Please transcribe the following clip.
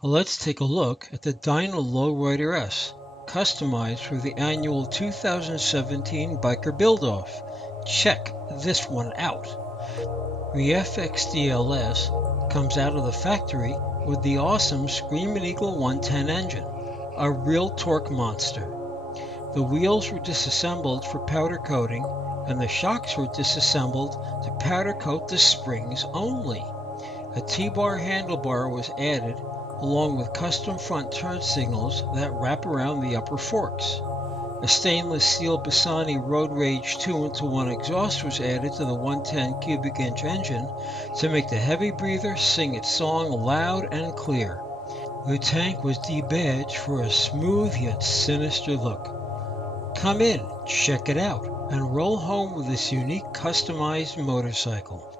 Let's take a look at the Dyna Lowrider S, customized for the annual 2017 Biker Build-Off. Check this one out. The FXDLS comes out of the factory with the awesome Screamin' Eagle 110 engine, a real torque monster. The wheels were disassembled for powder coating, and the shocks were disassembled to powder coat the springs only. A T-bar handlebar was added, along with custom front turn signals that wrap around the upper forks. A stainless steel Bassani Road Rage 2-into-1 exhaust was added to the 110 cubic inch engine to make the heavy breather sing its song loud and clear. The tank was debadged for a smooth yet sinister look. Come in, check it out, and roll home with this unique customized motorcycle.